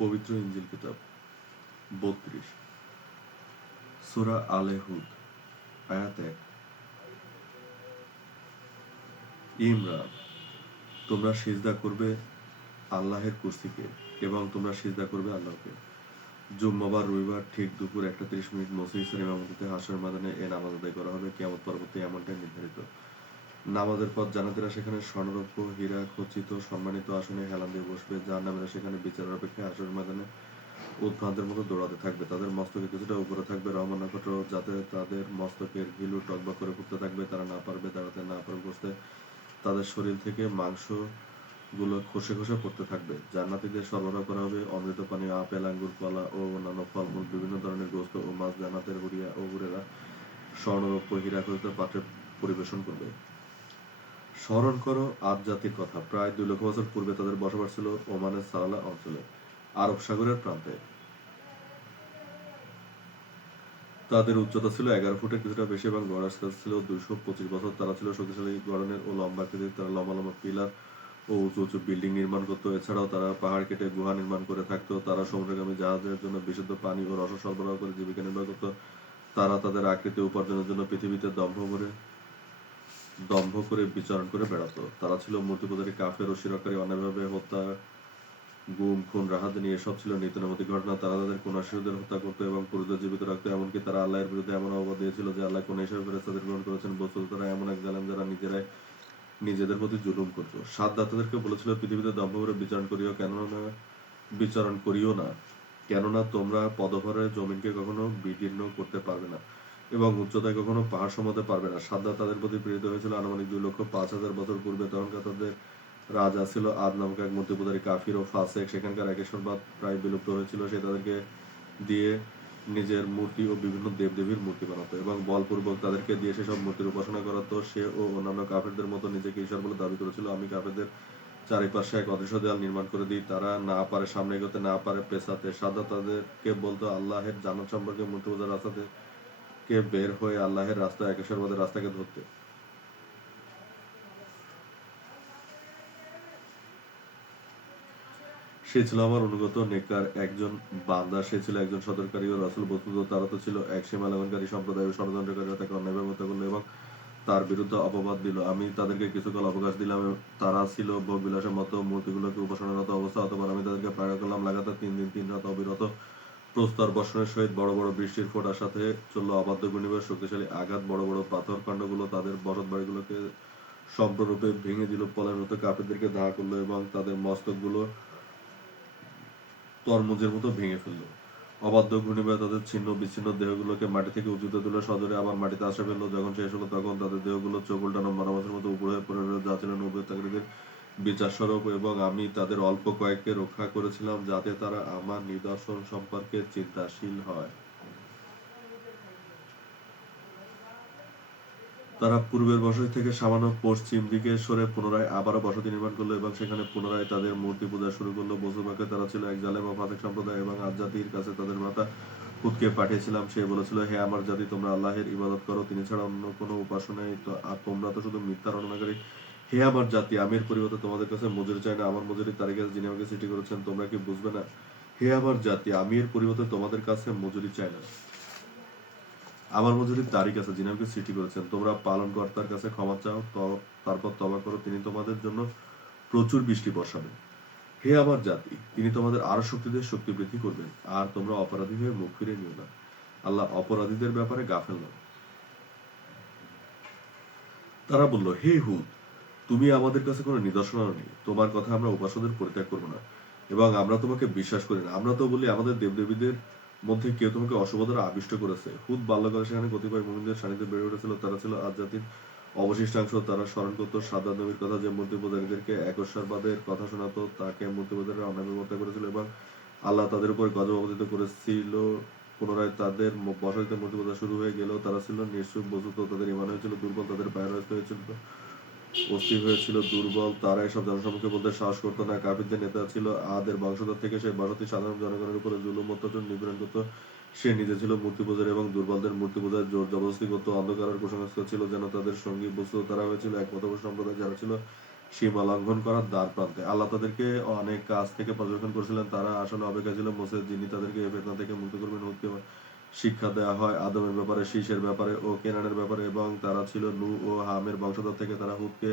পবিত্র ইনজিল কিতাব 32 সূরা আলে হুদ আয়াত 1। ইমরান, তোমরা সিজদা করবে আল্লাহের কুরসিকে এবং তোমরা সিজদা করবে আল্লাহকে। জুম্মাবার রবিবার ঠিক দুপুর 1:30 মসজিদের ইমামতিতে হাশর ময়দানে এ নামাজ আদায় করা হবে। কিয়ামত পরবর্তী এমনটাই নির্ধারিত। নামাজের পর জান্নাতীরা সেখানে স্বর্ণরৌপ্য হীরা খচিত সম্মানিত আসনে হেলান দিয়ে বসবে। জাহান্নামীরা সেখানে বিচারের অপেক্ষায় হাশর ময়দানে উদ্ভ্রান্তের মতো দৌড়াতে থাকবে। তাদের মস্তকে কিছুটা উপরে থাকবে রহমান নক্ষত্র, যাতে তাদের মস্তকের ঘিলু টকবক করে ফুটতে থাকবে। তারা না পারবে দাঁড়াতে, না পারবে বসতে। তাদের শরীর থেকে মাংসগুলো খসে খসে পড়তে থাকবে। জান্নাতীদের সরবরাহ করা হবে অমৃত পানি, আপেল, আঙ্গুর, কলা ও অন্যান্য ফলমূল, বিভিন্ন ধরনের গোশত ও মাছ। জান্নাতের হুরিয়া ও হুরেরা স্বর্ণরৌপ্য হীরা খচিত পাত্রে পরিবেশন করবে। স্মরণ করো আদ জাতির কথা। প্রায় 2 লক্ষ বছর পূর্বে তাদের বসবাস ছিল ওমানের সালালা অঞ্চলে, আরব সাগরের প্রান্তে। তাদের উচ্চতা ছিল 11 ফুটের কিছুটা বেশি এবং গড়ার স্কেল ছিল 225 বছর। তারা ছিল শক্তিশালী গড়নের ও লম্বা আকৃতির। তারা লম্বা লম্বা পিলার ও উঁচু উঁচু বিল্ডিং নির্মাণ করতো। এছাড়াও তারা পাহাড় কেটে গুহা নির্মাণ করে থাকতো। তারা সমুদ্রগামী জাহাজের জন্য বিশুদ্ধ পানি ও রসদ সরবরাহ করে জীবিকা নির্বাহ করত। তারা তাদের আকৃতি উপার্জনের জন্য পৃথিবীতে দম্ভ করে বিচরণ করে বেড়াতো। তারা ছিল মূর্তিপূজারী, কাফের ও শিরককারী, অন্যায়ভাবে হত্যা, গুম, খুন, রাহাজানি এসব ছিল নিত্যনৈমিত্তিক ঘটনা। তারা তাদের কন্যা শিশুদের হত্যা করতো এবং পুরুষদের জীবিত রাখতো। এমনকি তারা আল্লাহর বিরুদ্ধে এমন অপবাদ দিয়েছিল যে আল্লাহ কন্যা হিসেবে ফেরেশতাদের গ্রহণ করেছেন। বস্তুত তারা এমন এক জালেম যারা নিজেরাই নিজেদের প্রতি জুলুম করত। সাত দাতাদেরকে বলেছিল, পৃথিবীতে দম্ভ করে বিচরণ করিও না, কেননা তোমরা পদভরে জমিনকে কখনো বিদীর্ণ করতে পারবে না এবং উচ্চতায় কখনো পাহাড় সমাতে পারবে না। সাত দাতা তাদের প্রতি প্রেরিত হয়েছিল আনুমানিক 2,05,000 বছর পূর্বে। তখনকার তাদের রাজা ছিল আদ নামক এক মূর্তিপূজারী কাফির ও ফাসেক। সেখানকার একেশ্বরবাদ প্রায় বিলুপ্ত হয়েছিল। সে তাদেরকে দিয়ে নিজের মূর্তি ও বিভিন্ন দেবদেবীর মূর্তি বানাতো এবং বলপূর্বক তাদেরকে দিয়ে সেসব মূর্তির উপাসনা করাতো। সে ও অন্যান্য কাফেরদের মতো নিজেকে ঈশ্বর বলে দাবি করেছিল। আমি কাফেরদের চারিপাশে এক অদৃশ্য দেয়াল নির্মাণ করে দিই, তারা না পারে সামনে এগোতে, না পারে পেছাতে। সাদা তাদেরকে বলতো, আল্লাহের জান্নাত সম্পর্কে মূর্তি পূজার রাস্তা থেকে বের হয়ে আল্লাহের রাস্তা, একেশ্বরবাদের রাস্তাকে ধরতে। সে ছিল আমার অনুগত নেককার একজন বান্দা। সে ছিল একজন সতর্ককারী ও রাসূল। বস্তুত তারা তো ছিল এক সীমা লঙ্ঘনকারী সম্প্রদায় ও ষড়যন্ত্রকারীরা তাকে অন্যায়ভাবে হত্যা করলো এবং তার বিরুদ্ধে অপবাদ দিল। আমি তাদেরকে কিছুকাল অবকাশ দিলাম। তারা ছিল ভোগবিলাসের মতো মূর্তিগুলোকে উপাসনারত অবস্থা। অতঃপর আমি তাদেরকে প্রেরণ করলাম লাগাতার 3 দিন 3 রাত অবিরত প্রস্তর বর্ষণের সহিত বড় বড় বৃষ্টির ফোঁটার সাথে চলল অবাধ্য ঘূর্ণিঝড়, শক্তিশালী আঘাত। বড় বড় পাথর খণ্ডগুলো তাদের বসত বাড়িগুলোকে সম্পূর্ণরূপে ভেঙে দিল। পলের মতো কাফেরদেরকে দাহ করলো এবং তাদের মস্তকগুলো তরমুজের মতো ভেঙে ফেললো। অবাধ্য ঘূর্ণিঝড় তাদের ছিন্ন বিচ্ছিন্ন দেহগুলোকে মাটি থেকে উঁচুতে তুলে সজোরে আবার মাটিতে আশ্রয় ফেললো। যখন শেষ হলো তখন তাদের দেহগুলো চোখ উল্টানো মরামাছের মতো উপরে হয়ে পড়ে রইল, যা ছিল নবুয়তকারীদের বিচারস্বরূপ। এবং আমি তাদের অল্প কয়েককে রক্ষা করেছিলাম যাতে তারা আমার নিদর্শন সম্পর্কে চিন্তাশীল হয়। তারা পূর্বের বসতি থেকে সামান্য পশ্চিম দিকে সরে পুনরায় আবারও বসতি নির্মাণ করলো এবং সেখানে পুনরায় তাদের মূর্তি পূজা শুরু করলো। বস্তুতপক্ষে তারা ছিল এক জালেম ও ফাসেক সম্প্রদায় এবং আদ জাতির কাছে তাদের মাতা হুদকে পাঠিয়েছিলাম। সে বলেছিল, হে আমার জাতি, তোমরা আল্লাহের ইবাদত করো, তিনি ছাড়া অন্য কোনো উপাসনায় আর তোমরা তো শুধু মিথ্যার অনুনাকারী। হে আমার জাতি, আমি এর পরিবর্তে তোমাদের কাছে মজুরি চাই না, আমার মজুরি তারই কাছে যিনি আমাকে সৃষ্টি করেছেন। তোমরা কি বুঝবে না? হে আমার জাতি, আমি এর পরিবর্তে তোমাদের কাছে মজুরি চাই না, আমার মজুরি তারই কাছে যিনি আমাকে সৃষ্টি করেছেন। তোমরা পালনকর্তার কাছে ক্ষমা চাও, তারপর তওবা করো, তিনি তোমাদের জন্য প্রচুর বৃষ্টি বর্ষাবেন। হে আমার জাতি, তিনি তোমাদের আরো শক্তি দিয়ে শক্তি বৃদ্ধি করবেন, আর তোমরা অপরাধী হয়ে মুখ ফিরে নিও না। আল্লাহ অপরাধীদের ব্যাপারে গাফেল নন। তারা বলল, হে হুদ, তুমি আমাদের কাছে কোনো নিদর্শন আনোনি, তোমার কথা আমরা উপাসকদের পরিত্যাগ করবো না এবং আমরা তোমাকে বিশ্বাস করি না। আমরা তো বলি আমাদের দেবদেবীদের মধ্যে কেউ তোমাকে অশুভ দ্বারা আবিষ্ট করেছে। হুদ বাল্যকালে সেখানে কতিপয় মুমিনদের সান্নিধ্যে বেড়ে উঠেছিল। তারা ছিল আদ জাতির অবশিষ্টাংশ। তারা স্মরণ করত সাদ্দাত নবীর কথা, যে মূর্তি পূজারীদেরকে একশ্বরবাদের কথা শোনাতো। তাকে মূর্তি পূজারীরা অন্যায় হত্যা করেছিল এবং আল্লাহ তাদের উপর গজব অবতীর্ণ করেছিল। পুনরায় তাদের বসতিতে মূর্তি পূজা শুরু হয়ে গেল। তারা ছিল নিশ্চুপ, বস্তুত তাদের ঈমান হয়েছিল দুর্বল, তাদের পায়ের হয়েছিল অস্থির হয়েছিল দুর্বল। তারা এসব জনসমক্ষে বলতে সাহস করতো না। কাফিরদের নেতা ছিল আদের বংশধর থেকে সে বসতি সাধারণ জনগণের উপরে জুলুম অত্যাচার নিপীড়ন করত। সে নিজে ছিল মূর্তি পূজারী এবং দুর্বলদের মূর্তি পূজার জোর জবরদস্তি করত। অন্ধকারের কুসংস্কার ছিল যেন তাদের সঙ্গী। বস্তুত তারা হয়েছিল এক পথভ্রষ্ট সম্প্রদায়, যারা ছিল সীমা লঙ্ঘন করার দ্বার প্রান্তে। আল্লাহ তাদেরকে অনেক কাজ থেকে পর্যবেক্ষণ করেছিলেন। তারা আসলে অপেক্ষা ছিল মোসে, যিনি তাদেরকে এই ফিতনা থেকে মুক্ত করবেন। হুদকে শিক্ষা দেওয়া হয় আদমের ব্যাপারে, শীষের ব্যাপারে ও কেনানের ব্যাপারে, এবং তারা ছিল নূ ও হামের বংশধর থেকে। তারা হুদকে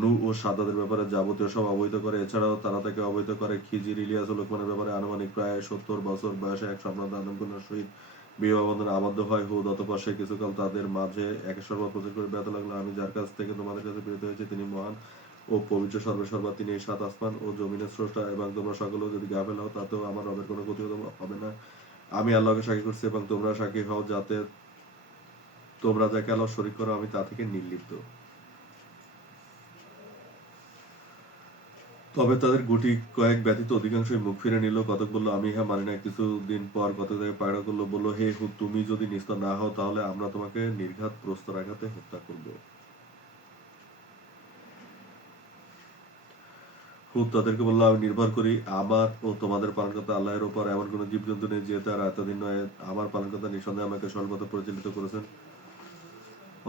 নূ ও সাদ্দাদের ব্যাপারে যাবতীয় সব অবহিত করে। এছাড়াও তারা তাকে অবহিত করে খিজির, ইলিয়াস ও লোকমানের ব্যাপারে। আনুমানিক প্রায় 70 বছর বয়সে এক সম্রাট আদম কন্যার সহিত বিবাহ বন্ধনে আবদ্ধ হয় হুদ। অতঃপর সে কিছুকাল তাদের মাঝে একে সর্ব প্রচার করে বেড়াতে লাগলো, আমি যার কাছ থেকে তোমাদের কাছে প্রেরিত হয়েছি তিনি মহান ও পবিত্র সর্বেসর্বা। তিনি এই 7 আসমান ও জমিনের স্রষ্টা, এবং তোমরা সকলেও যদি গাফেল হও তাতেও আমার রবের কোনো ক্ষতি হবে না। আমি আল্লাহকে সাক্ষী করছি এবং তোমরা সাক্ষী হও, যাতে তোমরা যাকে আল্লাহ শরীক করো আমি তা থেকে নির্লিপ্ত। তবে তাদের গুটি কয়েক ব্যতীত অধিকাংশই মুখ ফিরে নিল। কতক বলল আমি ইহা মানি না। কিছুদিন পর কতক তাকে পাকড়া করলো, বলল হে হুদ, তুমি যদি নিস্তার না হও তাহলে আমরা তোমাকে নির্ঘাত প্রস্তরাঘাতে হত্যা করব। হুদ তাদেরকে বলল আমি নির্ভর করি আমার ও তোমাদের পালনকর্তা আল্লাহর উপর। এমন কোন জীবজন্তু নেই যে তার এতদিন নয়। আমার পালনকর্তা নিঃসন্দেহে আমাকে সর্বদা পরিচালিত করেছেন।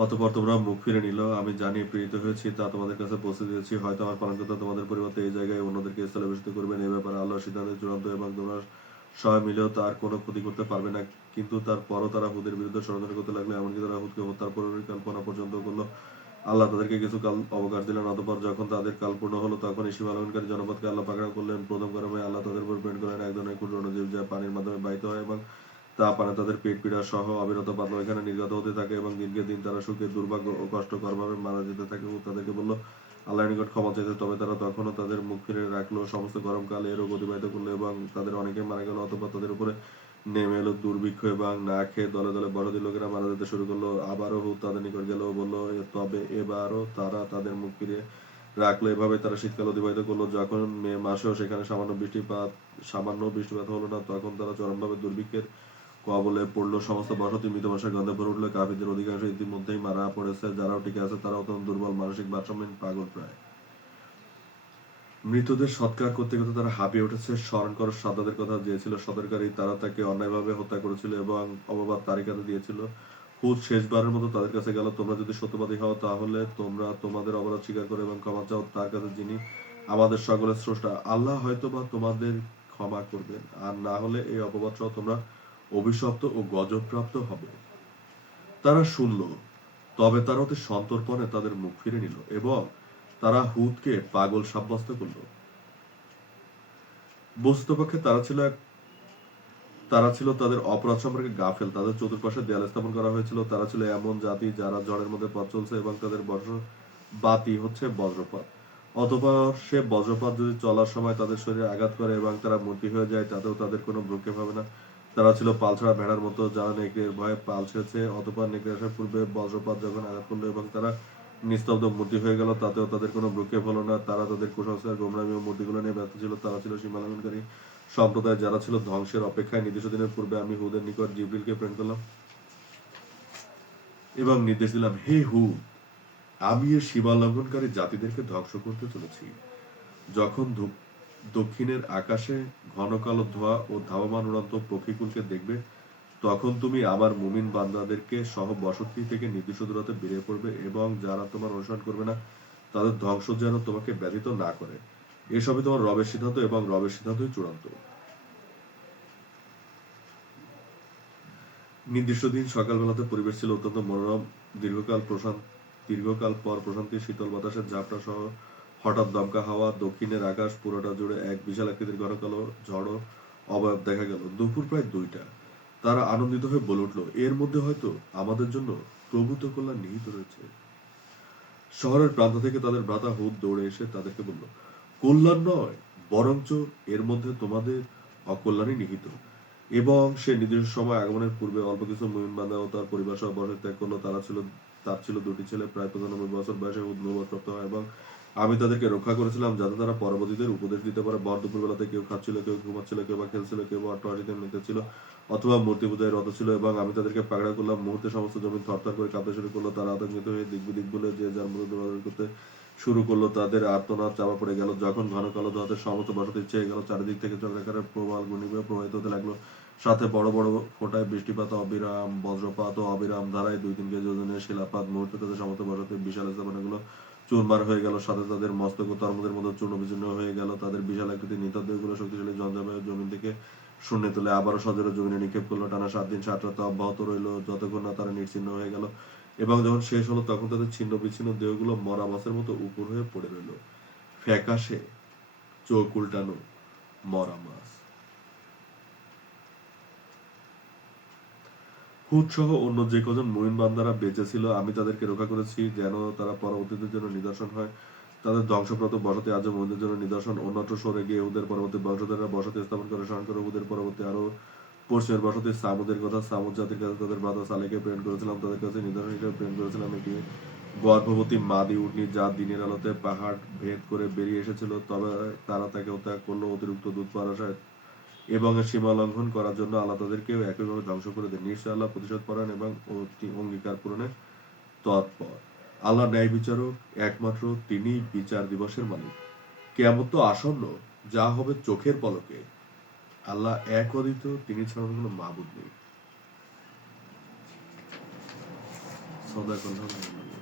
অতঃপর তোমরা মুখ ফিরে নিল। আমি জানি প্রেরিত হয়েছি তা তোমাদের কাছে পৌঁছে দিয়েছি। হয়তো আমার পালনকর্তা তোমাদের পরিবর্তে এই জায়গায় অন্যদেরকে স্থলাভিষিক্ত করবেন। এ ব্যাপারে আল্লাহর সিদ্ধান্ত চূড়ান্ত, এবং তোমরা সবাই মিলেও তার কোনো ক্ষতি করতে পারবে না। কিন্তু তারপরও তারা হুদের বিরুদ্ধে ষড়যন্ত্র করতে লাগলো, এমনকি তারা হুদকে হত্যার পরিকল্পনা পর্যন্ত করলো। আল্লাহ তাদেরকে কিছু কাল অবকাশ দিলেন। অতঃপর যখন তাদের কাল পূর্ণ হলো, তখন এই সীমালঙ্ঘনকারী জনপদকে আল্লাহ পাকড়াও করলেন। প্রথম গরমে আল্লাহ তাদের উপর প্রেরণ করলেন এক ধরনের ক্ষুদ্র অণুজীব, যা পানির মাধ্যমে বাহিত হয় এবং তা পানে তাদের পেট পীড়া সহ অবিরত পাতলা নির্গত হতে থাকে, এবং দিনকে দিন তারা সুখে দুর্ভাগ্য ও কষ্টকরভাবে মারা যেতে থাকে। ও তাদেরকে বলল আল্লাহর নিকট ক্ষমা চাইতে, তবে তারা তখনও তাদের মুখ ফিরে রাখলো। সমস্ত গরমকাল এরও অতিবাহিত করলো, এবং তাদের অনেকে মারা গেল। অতঃপর তাদের উপরে নেমে এলো দুর্ভিক্ষ, এবং না খেয়ে দলে দলে বড়দি লোকেরা মারা যেতে শুরু করলো। আবারও হুদ তাদের নিকট গেল ও বলল, তবে এবারও তারা তাদের মুখ ফিরে রাখলো। এভাবে তারা শীতকাল অতিবাহিত করলো। যখন মে মাসেও সেখানে সামান্য বৃষ্টিপাত হলো না, তখন তারা চরমভাবে দুর্ভিক্ষের কবলে পড়লো। সমস্ত বসতি মৃত মানুষের গন্ধে ভরে উঠলো। কাফিরদের অধিকাংশ ইতিমধ্যেই মারা পড়েছে। যারাও টিকে আছে তারা অত্যন্ত দুর্বল, মানসিক ভারসাম্যহীন, পাগল প্রায়। মৃতদের সৎকার করতে করতে তারা হাঁপিয়ে উঠেছে। স্মরণ করো সাদ্দাদের কথা, যে ছিল সতর্কারী। তারা তাকে অন্যায়ভাবে হত্যা করেছিল এবং অপবাদ তারিকাতে দিয়েছিল। হুদ শেষবারের মতো তাদের কাছে গেল, তোমরা যদি সত্যবাদী হও তাহলে তোমরা তোমাদের অপরাধ স্বীকার করো এবং ক্ষমা চাও তার কাছে, যিনি আমাদের সকলের স্রষ্টা। আল্লাহ হয়তোবা তোমাদের ক্ষমা করবেন, আর না হলে এই অপবাদ সহ তোমরা অভিশপ্ত ও গজবপ্রাপ্ত হবে। তারা শুনল, তবে তারা অতি সন্তর্পণে তাদের মুখ ফিরে নিল, এবং তারা হুদকে পাগল সাব্যস্ত করল। বস্তুতপক্ষে তারা ছিল তাদের অপরাধ সম্পর্কে গাফেল। তাদের চতুর্পাশে দেয়াল স্থাপন করা হয়েছিল। তারা ছিল এমন জাতি যারা ঝড়ের মধ্যে পথ চলছে, এবং তাদের বাতি হচ্ছে বজ্রপাত। অতঃপর সে বজ্রপাত যদি চলার সময় তাদের শরীরে আঘাত করে এবং তারা মূর্তি হয়ে যায়, তাতেও তাদের কোনো ভ্রুক্ষেপ হবে না। তারা ছিল পালছাড়া ভেড়ার মতো, যারা নেকড়ের ভয়ে পাল ছেড়েছে। অতঃপর নেকড়ে আসার পূর্বে বজ্রপাত যখন আঘাত করলো এবং তারা নিস্তব্ধ মূর্তি হয়ে গেল, তাতেও তাদের কোনো ভ্রুক্ষেপ হলো না। তারা তাদের কুসংস্কার, গোমরামি ও মূর্তিগুলো নিয়ে ব্যস্ত ছিল। তারা ছিল সীমালঙ্ঘনকারী সম্প্রদায়, যারা ছিল ধ্বংসের অপেক্ষায়। নির্দিষ্ট দিনের পূর্বে আমি হুদের নিকট জিবরিলকে প্রেরণ করলাম এবং নির্দেশ দিলাম, হে হুদ, আমি এর সীমা লঙ্ঘনকারী জাতিদেরকে ধ্বংস করতে চলেছি। যখন দক্ষিণের আকাশে ঘন কালো ধোঁয়া ও ধাবমান উড়ন্ত পক্ষীকুলকে দেখবে, তখন তুমি আমার মুমিন বান্দাদেরকে সহ বসতি থেকে নির্দিষ্ট দূরত্বে বেরিয়ে পড়বে, এবং যারা তোমার অনুসরণ করবে না তাদের ধ্বংস যেন তোমাকে ব্যথিত না করে। এসবই তোমার রবের সিদ্ধান্ত, এবং রবের সিদ্ধান্তই চূড়ান্ত। নির্দিষ্ট দিন সকালবেলাতে পরিবেশ ছিল অত্যন্ত মনোরম। দীর্ঘকাল পর প্রশান্তির শীতল বাতাসের ঝাপটা সহ হঠাৎ দমকা হাওয়া। দক্ষিণের আকাশ পুরোটা জুড়ে এক বিশাল আকৃতির ঘন কালো ঝড়ো অবয়ব দেখা গেল। দুপুর প্রায় 2টা। তারা আনন্দিত হয়ে বলে উঠল, এর মধ্যে হয়তো আমাদের জন্য প্রভূত কল্যাণ নিহিত রয়েছে। শহরের প্রান্ত থেকে তাদের ভ্রাতা হুদ দৌড়ে এসে তাদেরকে বলল, কল্যাণ নয়, বরঞ্চ এর মধ্যে তোমাদের অকল্যাণই নিহিত। এবং সে নির্দিষ্ট সময় আগমনের পূর্বে অল্প কিছু মুমিন বান্দা ও তার পরিবার সহ বসতি ত্যাগ করলো। তার ছিল 2টি ছেলে। প্রায় 95 বছর বয়সে হুদ নবুওয়াতপ্রাপ্ত হয়, এবং আমি তাদেরকে রক্ষা করেছিলাম যাতে তারা পরবর্তীদের উপদেশ দিতে পারে। ভর দুপুরবেলাতে কেউ খাচ্ছিল, কেউ ঘুমাচ্ছিল, কেউ বা খেলছিল, কেউ বা অট্টহাসিতে মেতেছিল, অথবা মূর্তি পূজায় রত ছিল, এবং আমি তাদেরকে পাকড়া করলাম। মুহূর্তে সমস্ত জমি থরথর করে কাঁপতে শুরু করলো। তারা আতঙ্কিত হয়ে দিক বিদিক বলে যে যার মধ্যে দৌড়াদৌড়ি করতে শুরু করলো। তাদের আর্তনাদ চাপা পড়ে গেল। যখন ঘন কালো ধোঁয়াতে সমস্ত বসতি ছেয়ে গেল, চারিদিক থেকে চক্রাকারে প্রবাল ঘূর্ণিঝড় প্রবাহিত হতে লাগলো। সাথে বড় বড় ফোঁটায় বৃষ্টিপাত অবিরাম, বজ্রপাত ও অবিরাম ধারায় 2-3 কেজি ওজনের শিলাপাত মুহূর্তে তাদের সমস্ত বসতি বিশাল স্থাপনাগুলো চুরমার হয়ে গেল, সাথে তাদের মস্তক ও তর্মদের মতো চূর্ণ বিচূর্ণ হয়ে গেল। তাদের বিশাল আকৃতির নিথর দেহগুলো শক্তিশালী ঝঞ্ঝাবায়ু জমিন থেকে শূন্যে তুলে আবারও সজোরে জমিনে নিক্ষেপ করলো। টানা 7 দিন 7 রাত অব্যাহত রইল, যতক্ষণ না তারা নিশ্চিহ্ন হয়ে গেল। এবং যখন শেষ হলো তখন তাদের ছিন্ন বিচ্ছিন্ন দেহগুলো মরা মাছের মতো উপর হয়ে পড়ে রইল, ফ্যাকাশে, চোখ উল্টানো মরা মাছ। হুদ সহ অন্য যে কজন মুমিন বান্দারা বেঁচে ছিল আমি তাদেরকে রক্ষা করেছি যেন তারা পরবর্তীদের জন্য নিদর্শন হয়। তাদের ধ্বংসপ্রাপ্ত বসতি আজও মুমিনদের জন্য নিদর্শন। অন্যত্র সরে গিয়ে ইহুদের পরবর্তী বংশধররা বসতি স্থাপন করে স্মরণ করে ইহুদের পরবর্তী আরো পশ্চিমের বসতি সামুদের কথা। সামুদ জাতির কাছে তাদের ভ্রাতা সালেহকে প্রেরণ করেছিলাম, তাদের কাছে নিদর্শন হিসেবে প্রেরণ করেছিলাম একটি গর্ভবতী মাদি উটনী যা দিনের আলোতে পাহাড় ভেদ করে বেরিয়ে এসেছিল। তবে তারা তাকে হত্যা করলো অতিরিক্ত দুধ পাওয়ার আশায় এবং সীমা লঙ্ঘন করার জন্য আল্লাহ তাদেরকেও একইভাবে ধ্বংস করে দেন। নিশ্চয় আল্লাহ প্রতিশোধ পরায়ণ এবং অঙ্গীকার পূরণে তৎপর। আল্লাহ ন্যায় বিচারক, একমাত্র তিনি বিচার দিবসের মালিক। কিয়ামত তো আসন্ন, যা হবে চোখের পলকে। আল্লাহ এক অদ্বিতীয়, তিনি ছাড়া কোনো মাবুদ নেই। সদাকল্লাহু